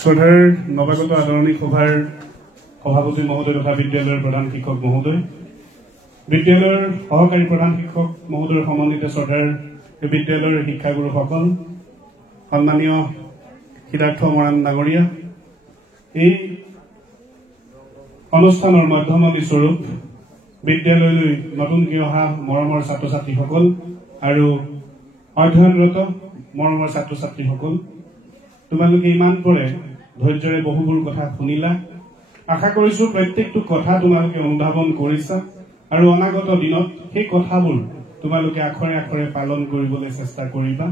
শ্ৰদ্ধাৰ নৱাগত আদৰণি সভাৰ সভাপতি মহোদয় তথা বিদ্যালয়ৰ প্ৰধান শিক্ষক মহোদয়, বিদ্যালয়ৰ সহকাৰী প্ৰধান শিক্ষক মহোদয়ৰ সমন্বিত শ্ৰদ্ধাৰ বিদ্যালয়ৰ শিক্ষাগুৰুসকল, সন্মানীয় সিদ্ধাৰ্থ মৰাণ ডাঙৰীয়া, এই অনুষ্ঠানৰ মধ্যমণি স্বৰূপ বিদ্যালয়লৈ নতুনকৈ অহা মৰমৰ ছাত্ৰ ছাত্ৰীসকল আৰু অধ্যয়নৰত মৰমৰ ছাত্ৰ ছাত্ৰীসকল, তোমালোকে ইমান পৰে ধৈৰ্যৰে বহুবোৰ কথা শুনিলা। আশা কৰিছো প্ৰত্যেকটো কথা তোমালোকে অনুধাৱন কৰিছা আৰু অনাগত দিনত সেই কথাবোৰ তোমালোকে আখৰে আখৰে পালন কৰিবলৈ চেষ্টা কৰিবা।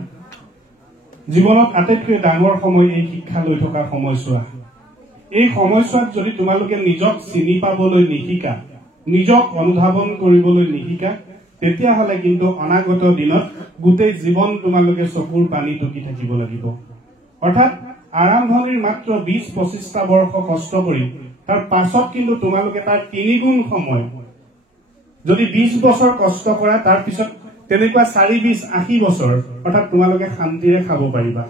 জীৱনত আটাইতকৈ ডাঙৰ সময় এই শিক্ষা লৈ থকা সময়ছোৱা। এই সময়ছোৱাত যদি তোমালোকে নিজক চিনি পাবলৈ নিশিকা, নিজক অনুধাৱন কৰিবলৈ নিশিকা, তেতিয়াহ'লে কিন্তু অনাগত দিনত গোটেই জীৱন তোমালোকে চকুৰ পানী টুকি থাকিব লাগিব। অৰ্থাৎ আৰম্ভণিৰ মাত্ৰ 20-25টা বৰ্ষ কষ্ট কৰি তাৰ পাছত কিন্তু তোমালোকে তাৰ 3 গুণ সময়, যদি 20 বছৰ কষ্ট কৰা তাৰ পিছত তেনেকুৱা 4-20-80 বছৰ অৰ্থাৎ তোমালোকে শান্তিৰে খাব পাৰিবা।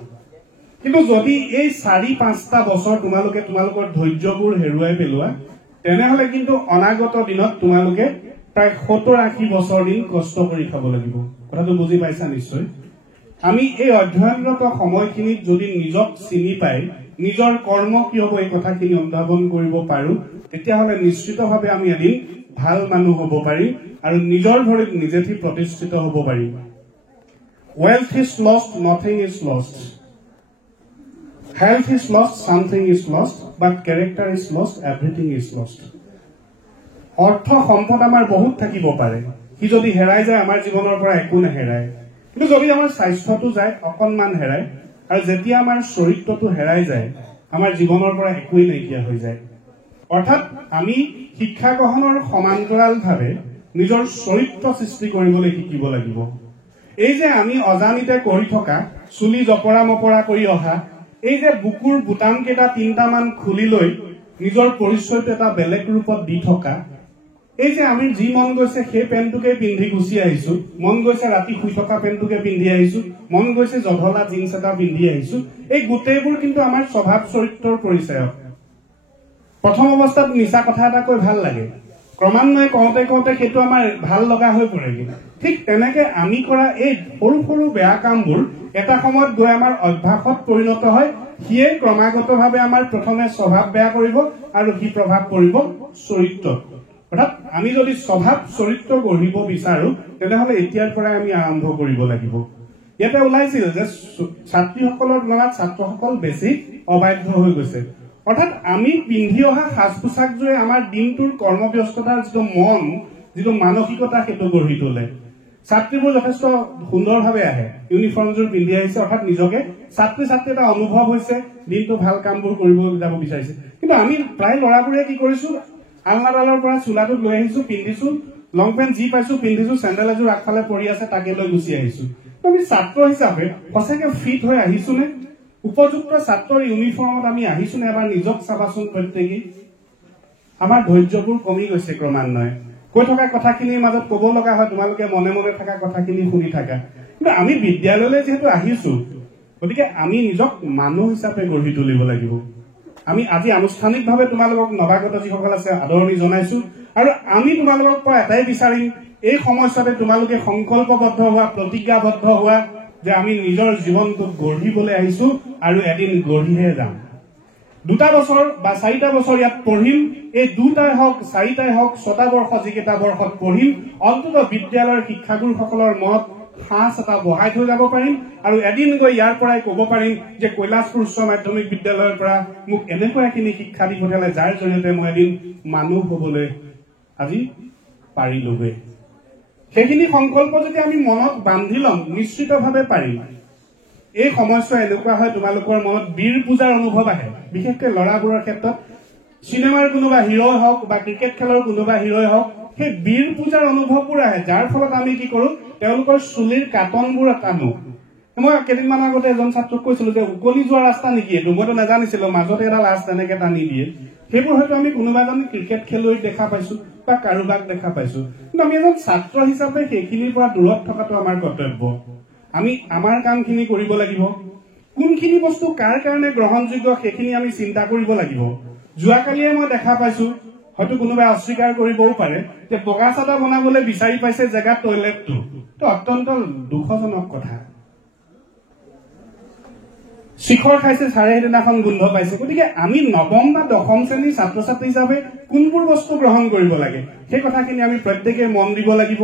কিন্তু যদি এই 4-5টা বছৰ তোমালোকে তোমালোকৰ ধৈৰ্যবোৰ হেৰুৱাই পেলোৱা, তেনেহলে কিন্তু অনাগত দিনত তোমালোকে প্ৰায় 70-80 বছৰ দিন কষ্ট কৰি খাব লাগিব। কথাটো বুজি পাইছা নিশ্চয়। আমি এই অধ্যয়নৰত সময়খিনিত যদি নিজক চিনি পাই নিজৰ কৰ্ম কি হ'ব এই কথাখিনি অনুধাৱন কৰিব পাৰো, তেতিয়াহ'লে নিশ্চিতভাৱে আমি এদিন ভাল মানুহ হ'ব পাৰিম আৰু নিজৰ ভৰিত নিজে প্ৰতিষ্ঠিত হ'ব পাৰিম। Wealth is lost, nothing is lost. Health is lost, something is lost, but character is lost, everything is lost. অৰ্থ সম্পদ আমাৰ বহুত থাকিব পাৰে, সি যদি হেৰাই যায় আমাৰ জীৱনৰ পৰা একো নেহেৰায়। কিন্তু যদি আমাৰ স্বাস্থ্যটো যায় অকণমান হেৰাই, আৰু যেতিয়া আমাৰ চৰিত্ৰটো হেৰাই যায় আমাৰ জীৱনৰ পৰা একোৱেই নাইকিয়া হৈ যায়। অৰ্থাৎ আমি শিক্ষা গ্ৰহণৰ সমান্তৰালভাৱে নিজৰ চৰিত্ৰ সৃষ্টি কৰিবলৈ শিকিব লাগিব। এই যে আমি অজানিতে কৰি থকা চুলি জপৰা মপৰা কৰি অহা, এই যে বুকুৰ বুটাম কেইটা 3টামান খুলি লৈ নিজৰ পৰিচয়টো এটা বেলেগ ৰূপত দি থকা, এই যে আমি যি মন গৈছে সেই পেণ্টটোকে পিন্ধি গুচি আহিছো, মন গৈছে ৰাতি শুই থকা পেণ্টটোকে পিন্ধি আহিছো, মন গৈছে জধলা জিন্স এটা পিন্ধি আহিছো, এই গোটেইবোৰ কিন্তু আমাৰ স্বভাৱ চৰিত্ৰৰ পৰিচয়। প্ৰথম অৱস্থাত মিছা কথা এটা কৈ ভাল লাগে, ক্ৰমান্বয়ে কওঁতে কওঁতে সেইটো আমাৰ ভাল লগা হৈ পৰেগৈ। ঠিক তেনেকে আমি কৰা এই সৰু সৰু বেয়া কামবোৰ এটা সময়ত গৈ আমাৰ অভ্যাসত পৰিণত হয়, সিয়ে ক্ৰমাগতভাৱে আমাৰ প্ৰথমে স্বভাৱ বেয়া কৰিব আৰু সি প্ৰভাৱ পৰিব চৰিত্ৰত। অৰ্থাৎ আমি যদি স্বভাৱ চৰিত্ৰ গঢ়িব বিচাৰো তেনেহলে এতিয়াৰ পৰাই আমি আৰম্ভ কৰিব লাগিব। ইয়াতে ওলাইছিল যে ছাত্ৰীসকলৰ তুলনাত ছাত্ৰসকল বেছি অবাধ্য হৈ গৈছে। অৰ্থাৎ আমি পিন্ধি অহা সাজ পোছাকযোৰে আমাৰ দিনটোৰ কৰ্মব্যস্ততাৰ যিটো মন, যিটো মানসিকতা সেইটো গঢ়ি তোলে। ছাত্ৰীবোৰ যথেষ্ট সুন্দৰভাৱে আহে, ইউনিফৰ্মযোৰ পিন্ধি আহিছে, অৰ্থাৎ নিজকে ছাত্ৰী এটা অনুভৱ হৈছে, দিনটো ভাল কামবোৰ কৰিব যাব বিচাৰিছে। কিন্তু আমি প্ৰায় ল'ৰাবোৰে কি কৰিছো, আলনাডালৰ পৰা চোলাটোত লৈ আহিছো, পিন্ধিছো, লং পেণ্ট যি পাইছো পিন্ধিছো, চেণ্ডেল এযোৰ আগফালে পৰি আছে তাকে লৈ গুচি আহিছো। আমি ছাত্ৰ হিচাপে সঁচাকে ফিট হৈ আহিছো নে? উপযুক্ত ছাত্ৰৰ ইউনিফৰ্মত আমি আহিছো নে? এবাৰ নিজক চাবাচোন প্ৰত্যেকেই। আমাৰ ধৈৰ্যবোৰ কমি গৈছে ক্ৰমান্বয়ে। কৈ থকা কথাখিনিৰ মাজত কব লগা হয়, তোমালোকে মনে মনে থকা কথাখিনি শুনি থাকা। কিন্তু আমি বিদ্যালয়লৈ যিহেতু আহিছো, গতিকে আমি নিজক মানুহ হিচাপে গঢ়ি তুলিব লাগিব। আমি আজি আনুষ্ঠানিকভাৱে তোমালোকক নৱাগত যিসকল আছে আদৰণি জনাইছো, আৰু আমি তোমালোকক পৰা এটাই বিচাৰিম, এই সময়ছোৱাতে তোমালোকে সংকল্পবদ্ধ হোৱা, প্ৰতিজ্ঞাবদ্ধ হোৱা যে আমি নিজৰ জীৱনটোক গঢ়িবলৈ আহিছো আৰু এদিন গঢ়িহে যাম। 2টা বছৰ বা 4টা বছৰ ইয়াত পঢ়িম, এই 2টাই হওক 4টাই হওক 6টা বৰ্ষ যিকেইটা বৰ্ষত পঢ়িম, অন্ততঃ বিদ্যালয়ৰ শিক্ষাগুৰুসকলৰ মনত সাঁচ এটা বহাই থৈ যাব পাৰিম আৰু এদিন গৈ ইয়াৰ পৰাই কব পাৰিম যে কৈলাশপুৰ উচ্চ মাধ্যমিক বিদ্যালয়ৰ পৰা মোক এনেকুৱা এখিনি শিক্ষা দি পঠিয়ালে যাৰ জৰিয়তে মই এদিন মানুহ হবলৈ আজি পাৰিলোগৈ। সেইখিনি সংকল্প যদি আমি মনত বান্ধি লম, নিশ্চিতভাৱে পাৰিম। এই সময়ছোৱা এনেকুৱা হয় তোমালোকৰ মনত বীৰ পূজাৰ অনুভৱ আহে, বিশেষকৈ ল'ৰাবোৰৰ ক্ষেত্ৰত। চিনেমাৰ কোনোবা হিৰ'ই হওক বা ক্ৰিকেট খেলৰ কোনোবা হিৰ'ই হওক, সেই বীৰ পূজাৰ অনুভৱবোৰ আহে, যাৰ ফলত আমি কি কৰো, তেওঁলোকৰ চুলিৰ কাটনবোৰ টানো। মই কেইদিনমান আগতে এজন ছাত্ৰক কৈছিলো যে উকলি যোৱা ৰাস্তা নেকি এইটো, মইতো নাজানিছিলো, মাজতে এডাল আঁচ তেনেকে টানি দিয়ে। সেইবোৰ হয়তো আমি কোনোবা এজন ক্ৰিকেট খেলুৱৈক দেখা পাইছো বা কাৰোবাক দেখা পাইছো, কিন্তু আমি এজন ছাত্ৰ হিচাপে সেইখিনিৰ পৰা দূৰত থকাটো আমাৰ কৰ্তব্য। আমি আমাৰ কামখিনি কৰিব লাগিব। কোনখিনি বস্তু কাৰ কাৰণে গ্ৰহণযোগ্য সেইখিনি আমি চিন্তা কৰিব লাগিব। যোৱাকালিয়ে মই দেখা পাইছো, হয়তো কোনোবাই অস্বীকাৰ কৰিবও পাৰে, যে বগা চাদৰ বনাবলৈ বিচাৰি পাইছে জেগাত টয়লেটটো। অত্যন্ত দুখজনক কথা। শিখৰ খাইছে ছাৰে সেইদিনাখন গোন্ধ পাইছে। গতিকে আমি নৱম বা দশম শ্ৰেণীৰ ছাত্ৰ ছাত্ৰী হিচাপে কোনবোৰ বস্তু গ্ৰহণ কৰিব লাগে সেই কথাখিনি আমি প্ৰত্যেকে মন দিব লাগিব।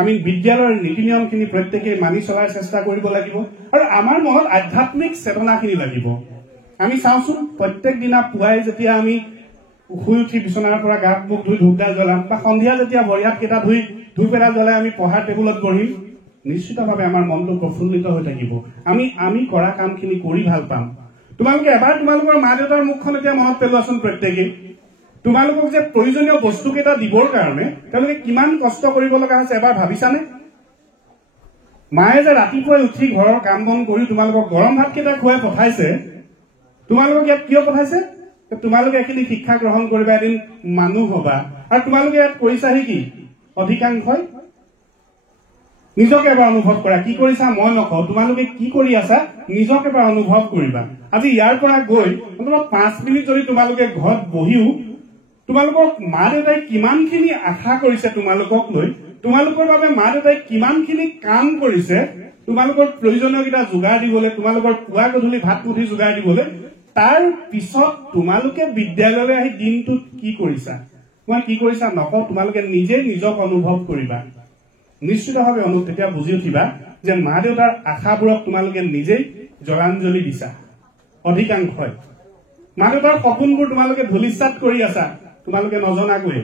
আমি বিদ্যালয়ৰ নীতি নিয়মখিনি প্ৰত্যেকে মানি চলাৰ চেষ্টা কৰিব লাগিব আৰু আমাৰ মনত আধ্যাত্মিক চেতনাখিনি লাগিব। আমি চাওঁচোন প্ৰত্যেক দিনা পুৱাই যেতিয়া আমি শুই উঠি বিচনাৰ পৰা গা মুখ ধুই ধূপডাল জ্বলাম বা সন্ধিয়া যেতিয়া ভৰিহাত কেইটা ধুই ধূপ এডাল জ্বলাই আমি পঢ়াৰ টেবুলত বহিম, নিশ্চিতভাৱে আমাৰ মনটো প্ৰফুল্লিত হৈ থাকিব। আমি কৰা কামখিনি কৰি ভাল পাম। তোমালোকে এবাৰ তোমালোকৰ মা দেউতাৰ মুখখন এতিয়া মনত পেলোৱাচোন প্ৰত্যেকে। তোমালোকক যে প্ৰয়োজনীয় বস্তু কেইটা দিবৰ কাৰণে তেওঁলোকে কিমান কষ্ট কৰিব লগা হৈছে এবাৰ ভাবিছানে? মায়ে যে ৰাতিপুৱাই উঠি ঘৰৰ কাম বন কৰি তোমালোকক গৰম ভাত কেইটা খুৱাই পঠাইছে, তোমালোকক ইয়াত কিয় পঠাইছে? তোমালোকে এইখিনি শিক্ষা গ্ৰহণ কৰিবা, এদিন মানুহ হবা। আৰু তোমালোকে ইয়াত কৰিছাহি কি? অধিকাংশই নিজকে এবাৰ অনুভৱ কৰা। কি কৰিছা মই নকওঁ, তোমালোকে কি কৰি আছা নিজকে এবাৰ অনুভৱ কৰিবা। আজি ইয়াৰ পৰা গৈ 5 মিনিট যদি তোমালোকে ঘৰত বহিও তোমালোকক মা দেউতাই কিমানখিনি আশা কৰিছে তোমালোকক লৈ, তোমালোকৰ বাবে মা দেউতাই কিমানখিনি কাম কৰিছে তোমালোকৰ প্ৰয়োজনীয় কেইটা যোগাৰ দিবলৈ, তোমালোকৰ পুৱা গধূলি ভাত মুঠি যোগাৰ দিবলৈ, তাৰ পিছত তোমালোকে বিদ্যালয়লৈ আহি দিনটোত কি কৰিছা, মই কি কৰিছা নকওঁ, তোমালোকে নিজে নিজক অনুভৱ কৰিবা। নিশ্চিতভাৱে তেতিয়া বুজি উঠিবা যে মা দেউতাৰ আশাবোৰক তোমালোকে নিজেই জলাঞ্জলি দিছা। অধিকাংশই মা দেউতাৰ সপোনবোৰ তোমালোকে ধূলিসাৎ কৰি আছা তোমালোকে নজনাকৈ।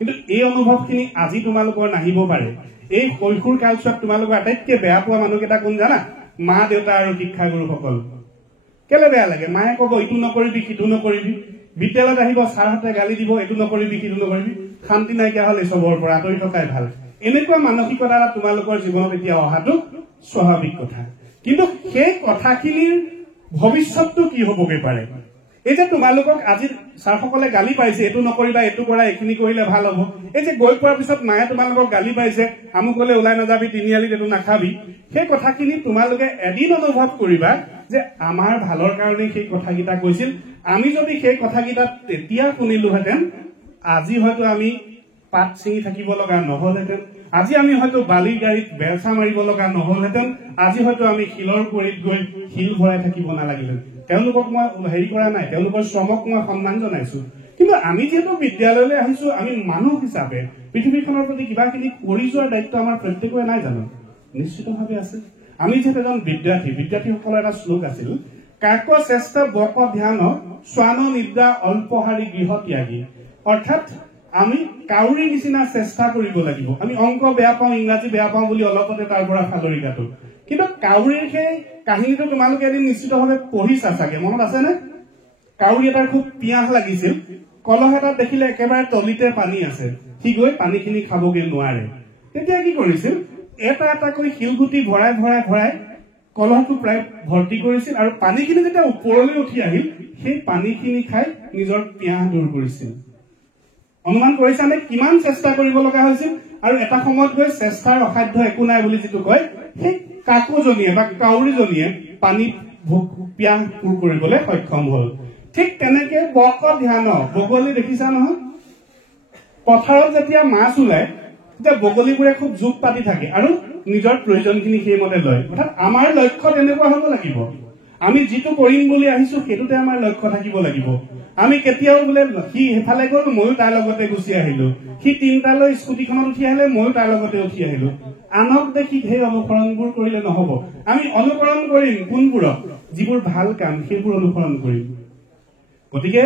কিন্তু এই অনুভৱখিনি আজি তোমালোকৰ নাহিব পাৰে। এই কৈশোৰ কালছোৱাত তোমালোকৰ আটাইতকৈ বেয়া পোৱা মানুহকেইটা কোন জানা? মা দেউতা আৰু শিক্ষাগুৰুসকল। কেলে বেয়া লাগে? মায়ে কব ইটো নকৰিবি সিটো নকৰিবি, বিদ্যালয়ত আহিব ছাৰহঁতে গালি দিব, এইটো নকৰিবি সিটো নকৰিবি, শান্তি নাইকিয়া হল, এই চবৰ পৰা আঁতৰি থকাই ভাল। এনেকুৱা মানসিকতা তোমালোকৰ জীৱনত এতিয়া অহাটো স্বাভাৱিক কথা। কিন্তু সেই কথাখিনিৰ ভৱিষ্যতটো কি হবগে পাৰে? এই যে তোমালোকক আজি ছাৰসকলে গালি পাইছে, এইটো নকৰিবা এইটো কৰা, এইখিনি কৰিলে ভাল হব, এই যে গৈ পোৱাৰ পিছত মায়ে তোমালোকক গালি পাইছে, আমুকলে ওলাই নাযাবি, তিনিআলিত এইটো নাখাবি, সেই কথাখিনি তোমালোকে এদিন অনুভৱ কৰিবা যে আমাৰ ভালৰ কাৰণে সেই কথাকেইটা কৈছিল। আমি যদি সেই কথাকেইটা তেতিয়া শুনিলোহেঁতেন, আজি হয়তো আমি পাত ছিঙি থাকিব লগা নহলহেঁতেন, আজি আমি হয়তো বালিৰ গাড়ীত বেলচা মাৰিব লগা নহলহেঁতেন, আজি হয়তো আমি শিলৰ গুৰিত গৈ শিল ভৰাই থাকিব নালাগিলেহেঁতেন। তেওঁলোকক মই হেৰি কৰা নাই, তেওঁলোকৰ শ্ৰমক মই সন্মান জনাইছো। কিন্তু আমি যিহেতু বিদ্যালয়লৈ আহিছো, আমি মানুহ হিচাপে পৃথিৱীখনৰ প্ৰতি কিবাখিনি কৰি যোৱাৰ দায়িত্ব আমাৰ প্ৰত্যেকৰে নাই জানো? নিশ্চিতভাৱে আছে। আমি যিহেতু এজন বিদ্যাৰ্থীসকলৰ এটা শ্লোক আছিল, কাক চেষ্টা বক ধ্যান স্বান নিদ্ৰা অল্পহাৰী গৃহ ত্যাগী। অৰ্থাৎ আমি কাউৰীৰ নিচিনা চেষ্টা কৰিব লাগিব। আমি অংক বেয়া পাওঁ, ইংৰাজী বেয়া পাওঁ বুলি অলপতে তাৰ পৰা ফালৰি কাটো, কিন্তু কাউৰীৰ সেই কাহিনীটো তোমালোকে এদিন নিশ্চিতভাৱে পঢ়িছা চাগে, মনত আছেনে? কাউৰী এটাৰ খুব পিয়াহ লাগিছিল, কলহ এটাত দেখিলে একেবাৰে তলিতে পানী আছে, সি গৈ পানীখিনি খাবগে নোৱাৰে। তেতিয়া কি কৰিছিল? এটা এটাকৈ শিলগুটি ভৰাই ভৰাই ভৰাই কলহটো প্ৰায় ভৰ্তি কৰিছিল আৰু পানীখিনি যেতিয়া ওপৰলৈ উঠি আহিল, সেই পানীখিনি খাই নিজৰ পিয়াহ দূৰ কৰিছিল। অনুমান কৰিছানে কিমান চেষ্টা কৰিব লগা হৈছিল? আৰু এটা সময়ত গৈ চেষ্টাৰ অসাধ্য একো নাই বুলি যিটো কয়, সেই কাকুজনীয়ে বা কাউৰীজনীয়ে পানী পিয়াহ দূৰ কৰিবলৈ সক্ষম হল। ঠিক তেনেকে বক ধ্যান, বগলী দেখিছা নহয়? পথাৰত যেতিয়া মাছ ওলায় তেতিয়া বগলীবোৰে খুব জোক পাতি থাকে আৰু নিজৰ প্ৰয়োজনখিনি সেইমতে লয়। অৰ্থাৎ আমাৰ লক্ষ্য তেনেকুৱা হব লাগিব। আমি যিটো কৰিম বুলি আহিছো সেইটোতে আমাৰ লক্ষ্য থাকিব লাগিব। আমি কেতিয়াও বোলে সি সেইফালে গল ময়ো তাৰ লগতে গুচি আহিলো, সি 3টালৈ স্কুটিখনত উঠি আহিলে ময়ো তাৰ লগতে উঠি আহিলো, আনক দেখি সেই অনুসৰণবোৰ কৰিলে নহব। আমি অনুকৰণ কৰিম কোনবোৰক? যিবোৰ ভাল কাম সেইবোৰ অনুসৰণ কৰিম। গতিকে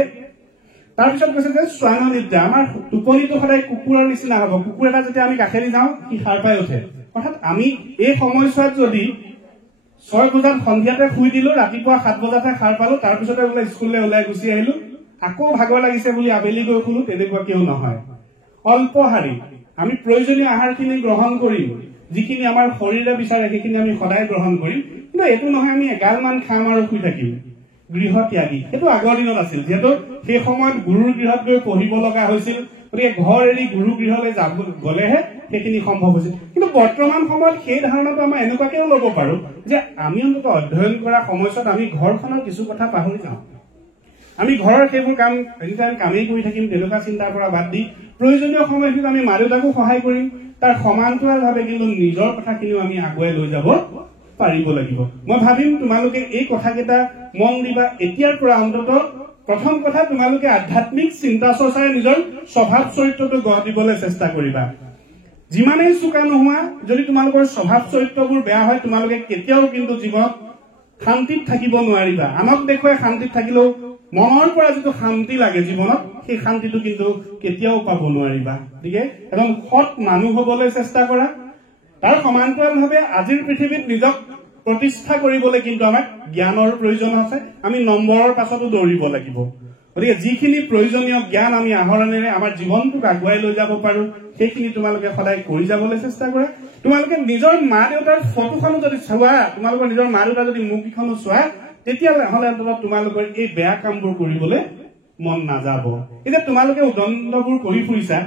তাৰপিছত কৈছে যে স্বান নিদ্ৰা, আমাৰ টোপনিটো সদায় কুকুৰৰ নিচিনা হব। কুকুৰ এটা যেতিয়া আমি কাষেদি যাওঁ সি সাৰ পাই উঠে। অৰ্থাৎ আমি এই সময়ছোৱাত যদি 6 বজাত সন্ধিয়াতে শুই দিলো, ৰাতিপুৱা 7 বজাতহে সাৰ পালো, তাৰপিছতে বোলে স্কুললৈ ওলাই গুচি আহিলো, আকৌ ভাগৰ লাগিছে বুলি আবেলি গৈ শুলো, তেনেকুৱা কিয় নহয়। অল্পহাৰী, আমি প্ৰয়োজনীয় আহাৰখিনি গ্ৰহণ কৰিম, যিখিনি আমাৰ শৰীৰে বিচাৰে সেইখিনি আমি সদায় গ্ৰহণ কৰিম। কিন্তু এইটো নহয় আমি এগালমান খাম আৰু শুই থাকিম। গৃহ ত্যাগী, সেইটো আগৰ দিনত আছিল, যিহেতু সেই সময়ত গুৰুৰ গৃহত গৈ পঢ়িব লগা হৈছিল, গতিকে ঘৰ এৰি গুৰু গৃহলৈ যাব গলেহে সেইখিনি সম্ভৱ হৈছে কিন্তু বৰ্তমান সময়ত সেই ধাৰণাটো আমাৰ এনেকুৱাকেও ল'ব পাৰো যে আমি অন্তত অধ্যয়ন কৰা সময়ছোৱাত আমি ঘৰখনৰ কিছু কথা পাহৰি যাওঁ আমি ঘৰৰ সেইবোৰ কাম এনিটাইম কামেই কৰি থাকিম তেনেকুৱা চিন্তাৰ পৰা বাদ দি প্ৰয়োজনীয় সময়খিনিত আমি মা দেউতাকো সহায় কৰিম তাৰ সমান্তৰালভাৱে কিন্তু নিজৰ কথাখিনিও আমি আগুৱাই লৈ যাব পাৰিব লাগিব মই ভাবিম তোমালোকে এই কথাকেইটা মন দিবা এতিয়াৰ পৰা অন্তত প্ৰথম কথা তোমালোকে আধ্যাত্মিক চিন্তা চৰ্চাৰে নিজৰ স্বভাৱ চৰিত্ৰটো গঢ় দিবলৈ চেষ্টা কৰিবা যিমানেই চোকা নোহোৱা যদি তোমালোকৰ স্বভাৱ চৰিত্ৰবোৰ বেয়া হয় তোমালোকে কেতিয়াও কিন্তু জীৱনত শান্তিত থাকিব নোৱাৰিবা আনক দেখুৱাই শান্তিত থাকিলেও মনৰ পৰা যিটো শান্তি লাগে জীৱনত সেই শান্তিটো কিন্তু কেতিয়াও পাব নোৱাৰিবা গতিকে এজন সৎ মানুহ হবলৈ চেষ্টা কৰা তাৰ সমান্তৰালভাৱে আজিৰ পৃথিৱীত নিজক প্ৰতিষ্ঠা কৰিবলৈ কিন্তু আমাক জ্ঞানৰ প্ৰয়োজন আছে আমি নম্বৰৰ পাছতো দৌৰিব লাগিব গতিকে যিখিনি প্ৰয়োজনীয় জ্ঞান আমি আহৰণেৰে আমাৰ জীৱনটোক আগুৱাই লৈ যাব পাৰো সেইখিনি তোমালোকে সদায় কৰি যাবলৈ চেষ্টা কৰা তোমালোকে নিজৰ মা দেউতাৰ ফটোখনো যদি চোৱা তোমালোকৰ নিজৰ মা দেউতাৰ যদি মুখকেইখনো চোৱা তেতিয়াহ'লে অন্তত তোমালোকৰ এই বেয়া কামবোৰ কৰিবলৈ মন নাযাব এতিয়া তোমালোকে উদণ্ডবোৰ কৰি ফুৰিছা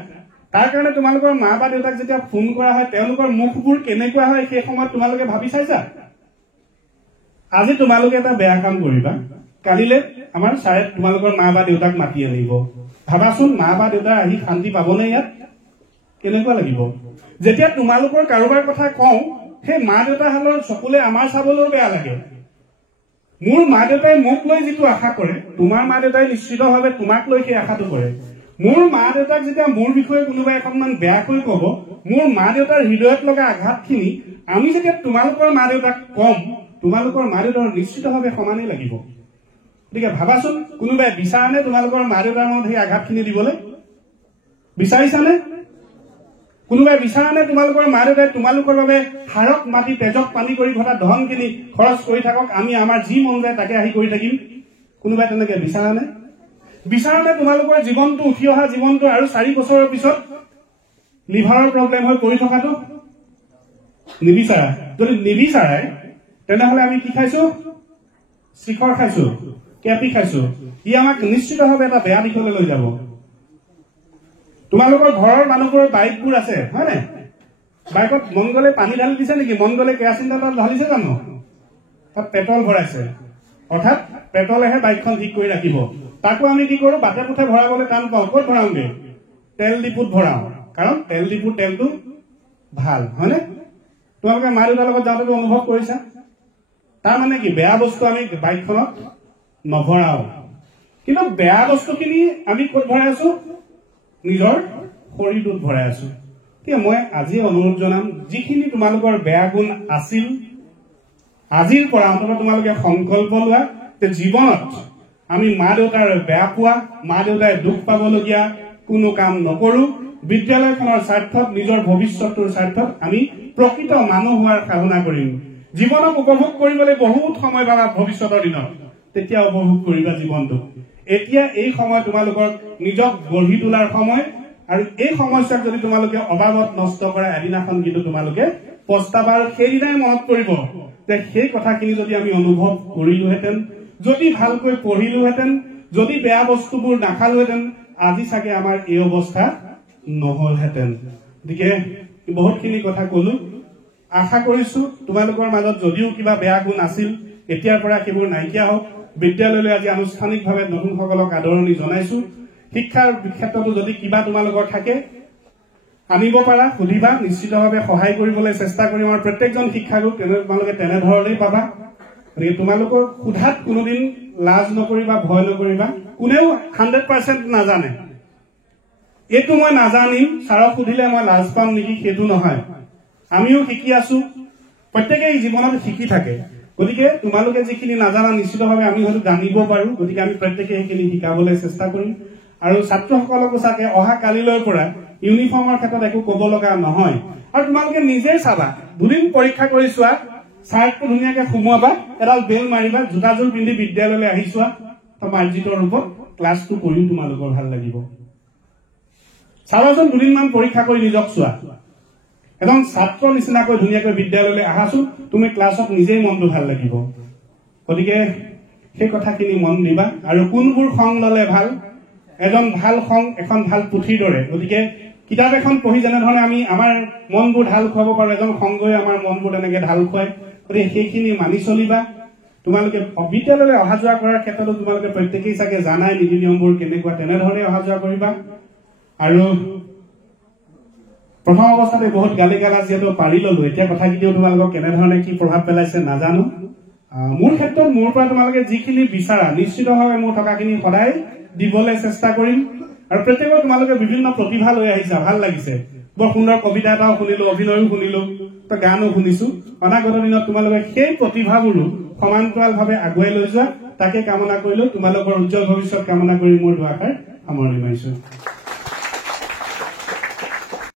তাৰ কাৰণে তোমালোকৰ মা বা দেউতাক যেতিয়া ফোন কৰা হয় তেওঁলোকৰ মুখবোৰ কেনেকুৱা হয় সেই সময়ত তোমালোকে ভাবি চাইছা আজি তোমালোকে এটা বেয়া কাম কৰিবা কালিলে আমাৰ ছাৰে তোমালোকৰ মা বা দেউতাক মাতি আনিব ভাবাচোন মা বা দেউতা আহি শান্তি পাবনে ইয়াত কেনেকুৱা লাগিব যেতিয়া তোমালোকৰ কাৰোবাৰ কথা কওঁ সেই মা দেউতাহালৰ চকুলে আমাৰ চাবলৈও বেয়া লাগে মোৰ মা দেউতাই মোক লৈ যিটো আশা কৰে তোমাৰ মা দেউতাই নিশ্চিতভাৱে তোমাক লৈ সেই আশাটো কৰে মোৰ মা দেউতাক যেতিয়া মোৰ বিষয়ে কোনোবাই অকণমান বেয়াকৈ কব মোৰ মা দেউতাৰ হৃদয়ত লগা আঘাতখিনি আমি যেতিয়া তোমালোকৰ মা দেউতাক কম তোমালোকৰ মা দেউতাৰ নিশ্চিতভাৱে সমানেই লাগিব গতিকে ভাবাচোন কোনোবাই বিচাৰেনে তোমালোকৰ মা দেউতাৰ মনত সেই আঘাতখিনি দিবলৈ বিচাৰিছানে কোনোবাই বিচাৰেনে তোমালোকৰ মা দেউতাই তোমালোকৰ বাবে হাড়ক মাটি তেজক পানী কৰি ঘটা ধনখিনি খৰচ কৰি থাকক আমি আমাৰ যি মন যায় তাকে আহি কৰি থাকিম কোনোবাই তেনেকে বিচাৰেনে তোমালোকৰ জীৱনটো উঠি অহা জীৱনটো আৰু 4 বছৰৰ পিছত লিভাৰৰ প্ৰব্লেম হৈ পৰি থকাটো নিবিচাৰা যদি নিবিচাৰে তেনেহলে আমি কি খাইছো শিখৰ খাইছো কেপি খাইছো ই আমাক নিশ্চিতভাৱে এটা বেয়া দিশলৈ লৈ যাব তোমালোকৰ ঘৰৰ মানুহবোৰৰ বাইকবোৰ আছে হয় নে বাইকত মন গলে পানী ঢালি দিছে নেকি মন গলে কেৰাচিন তেল ঢালিছে জানো তাত পেট্ৰল ভৰাইছে অৰ্থাৎ পেট্ৰলেহে বাইকখন ঠিক কৰি ৰাখিব তাকো আমি কি কৰো বাটে পথে ভৰাবলৈ টান পাওঁ ক'ত ভৰাওঁগে তেল ডিপুত ভৰাওঁ কাৰণ তেল ডিপুৰ তেলটো ভাল হয়নে তোমালোকে মা দেউতাৰ লগত যাওঁতে অনুভৱ কৰিছা তাৰ মানে কি বেয়া বস্তু আমি বাইকখনত নভৰাও কিন্তু বেয়া বস্তুখিনি আমি ক'ত ভৰাই আছো নিজৰ শৰীৰটোত ভৰাই আছো ঠিক মই আজি অনুৰোধ জনাম যিখিনি তোমালোকৰ বেয়া গুণ আছিল আজিৰ পৰা অন্তত তোমালোকে সংকল্প লোৱা যে জীৱনত আমি মা দেউতাৰ বেয়া পোৱা মা দেউতাই দুখ পাবলগীয়া কোনো কাম নকৰো বিদ্যালয়খনৰ স্বাৰ্থত নিজৰ ভৱিষ্যতৰ স্বাৰ্থত আমি প্ৰকৃত মানুহ হোৱাৰ সাধনা কৰিম জীৱনক উপভোগ কৰিবলৈ বহুত সময় পাবা ভৱিষ্যতৰ দিনত তেতিয়া উপভোগ কৰিবা জীৱনটো এতিয়া এই সময় তোমালোকৰ নিজক গঢ়ি তোলাৰ সময় আৰু এই সময়ছোৱাক যদি তোমালোকে অবাবত নষ্ট কৰা এদিনাখন কিন্তু তোমালোকে পস্তাবা আৰু সেইদিনাই মনত পৰিব যে সেই কথাখিনি যদি আমি অনুভৱ কৰিলোহেঁতেন যদি ভালকৈ পঢ়িলোহেঁতেন যদি বেয়া বস্তুবোৰ নাখালোহেঁতেন আজি চাগে আমাৰ এই অৱস্থা নহলহেঁতেন গতিকে বহুতখিনি কথা কলো আশা কৰিছো তোমালোকৰ মাজত যদিও কিবা বেয়া গুণ আছিল এতিয়াৰ পৰা সেইবোৰ নাইকিয়া হওক বিদ্যালয়লৈ আজি আনুষ্ঠানিকভাৱে নতুনসকলক আদৰণি জনাইছো শিক্ষাৰ ক্ষেত্ৰতো যদি কিবা তোমালোকৰ থাকে আনিব পাৰা সুধিবা নিশ্চিতভাৱে সহায় কৰিবলৈ চেষ্টা কৰিম আৰু প্ৰত্যেকজন শিক্ষাগুৰুক তোমালোকে তেনেধৰণেই পাবা গতিকে তোমালোকৰ সোধাত কোনোদিন লাজ নকৰিবা ভয় নকৰিবা কোনেও 100% নাজানে এইটো মই নাজানিম ছাৰক সুধিলে মই লাজ পাম নেকি সেইটো নহয় আমিও শিকি আছো প্ৰত্যেকেই জীৱনত শিকি থাকে গতিকে তোমালোকে যিখিনি নাজানা নিশ্চিতভাৱে আমি হয়তো জানিব পাৰো গতিকে আমি প্ৰত্যেকে সেইখিনি শিকাবলৈ চেষ্টা কৰিম আৰু ছাত্ৰসকলকো চাগে অহা কালিলৈ পৰা ইউনিফৰ্মৰ ক্ষেত্ৰত একো ক'ব লগা নহয় আৰু তোমালোকে নিজেই চাবা দুদিন পৰীক্ষা কৰি চোৱা চাৰ্টটো ধুনীয়াকে সুমুৱাবা এডাল বেল মাৰিবা জোতাযোৰ পিন্ধি বিদ্যালয়লৈ আহি চোৱা মাৰ্জিত ৰূপত ক্লাছটো কৰি তোমালোকৰ ভাল লাগিব চাবাচোন দুদিনমান পৰীক্ষা কৰি নিজক চোৱা এজন ছাত্ৰ নিচিনাকৈ ধুনীয়াকৈ বিদ্যালয়লৈ আহাচোন তুমি ক্লাছত নিজেই মনটো ভাল লাগিব গতিকে সেই কথাখিনি মন দিবা আৰু কোনবোৰ খং ললে ভাল এজন ভাল সং এখন ভাল পুথিৰ দৰে গতিকে কিতাপ এখন পঢ়ি যেনেধৰণে আমি আমাৰ মনবোৰ ঢাল খুৱাব পাৰো এজন সংগই আমাৰ মনবোৰ তেনেকে ঢাল খুৱায় গতিকে সেইখিনি মানি চলিবা তোমালোকে বিদ্যালয়লৈ অহা যোৱা কৰাৰ ক্ষেত্ৰতো তোমালোকে প্ৰত্যেকেই চাগে জানাই নীতি নিয়মবোৰ কেনেকুৱা তেনেধৰণে অহা যোৱা কৰিবা আৰু প্ৰথম অৱস্থাতে বহুত গালি গালাজ যিহেতু পাৰি ললো এতিয়া কথাখিনিও তোমালোকক কেনেধৰণে কি প্ৰভাৱ পেলাইছে নাজানো মোৰ ক্ষেত্ৰত মোৰ পৰা তোমালোকে যিখিনি বিচাৰা নিশ্চিতভাৱে মোৰ টকাখিনি সদায় দিবলৈ চেষ্টা কৰিম আৰু প্ৰত্যেকত তোমালোকে বিভিন্ন প্ৰতিভা লৈ আহিছা ভাল লাগিছে বৰ সুন্দৰ কবিতা এটাও শুনিলো অভিনয়ো শুনিলো গানো শুনিছো অনাগত দিনত তোমালোকে সেই প্ৰতিভাবোৰো সমান্তৰালভাৱে আগুৱাই লৈ যোৱা তাকে কামনা কৰিলো তোমালোকৰ উজ্জ্বল ভৱিষ্যত কামনা কৰি মোৰ দুআষাৰ সামৰণি মাৰিছো